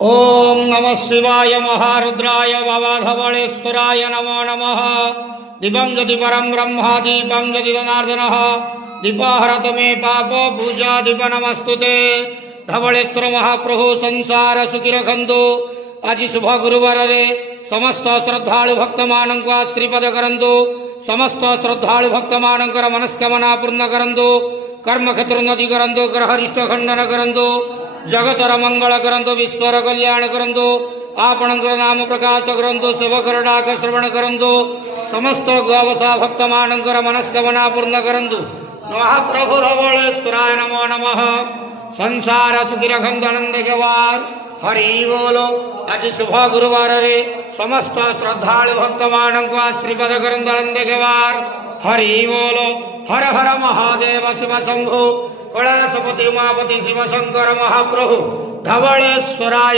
ओम नमः शिवाय महारुद्राय वावाधवळेश्वराय नमो नमः। दीपं ज्योति परं ब्रह्म दीपं ज्योति जनार्दनः दीपहरत मे पाप पूजा दीप नमस्तुते। धवळेश्वर महाप्रभु संसार सुखी रखंतु। आज शुभ गुरुवार रे समस्त श्रद्धालु भक्त मानक श्रीपद करंतु। समस्त श्रद्धालु भक्त मानकर मनस्कामना पूर्ण करंतु। कर्म क्षेत्र उन्नति करंतु। ग्रह रिष्ट खंडन करंतु। जगतर मंगल करंतु। विश्वर कल्याण करंतु। आपणकर नाम प्रकाश करंतु। सेवकर डाक श्रवण करंतु। समस्त गोवसा भक्त मानकर मनस्कामना पूर्ण करंतु। महाप्रभु धवळेश्वराय नमो नमः। संसार सुखी रखंतु आनंद गवार हरि बोलो। आज शुभ गुरुवार रे समस्त श्रद्धालु भक्त मानक श्रीपद करंतु आनंद गवार हरि बोलो। हर हर महादेव शिव शंभु कैलासपति उमापति शिव शंकर महाप्रभु धवळेश्वराय।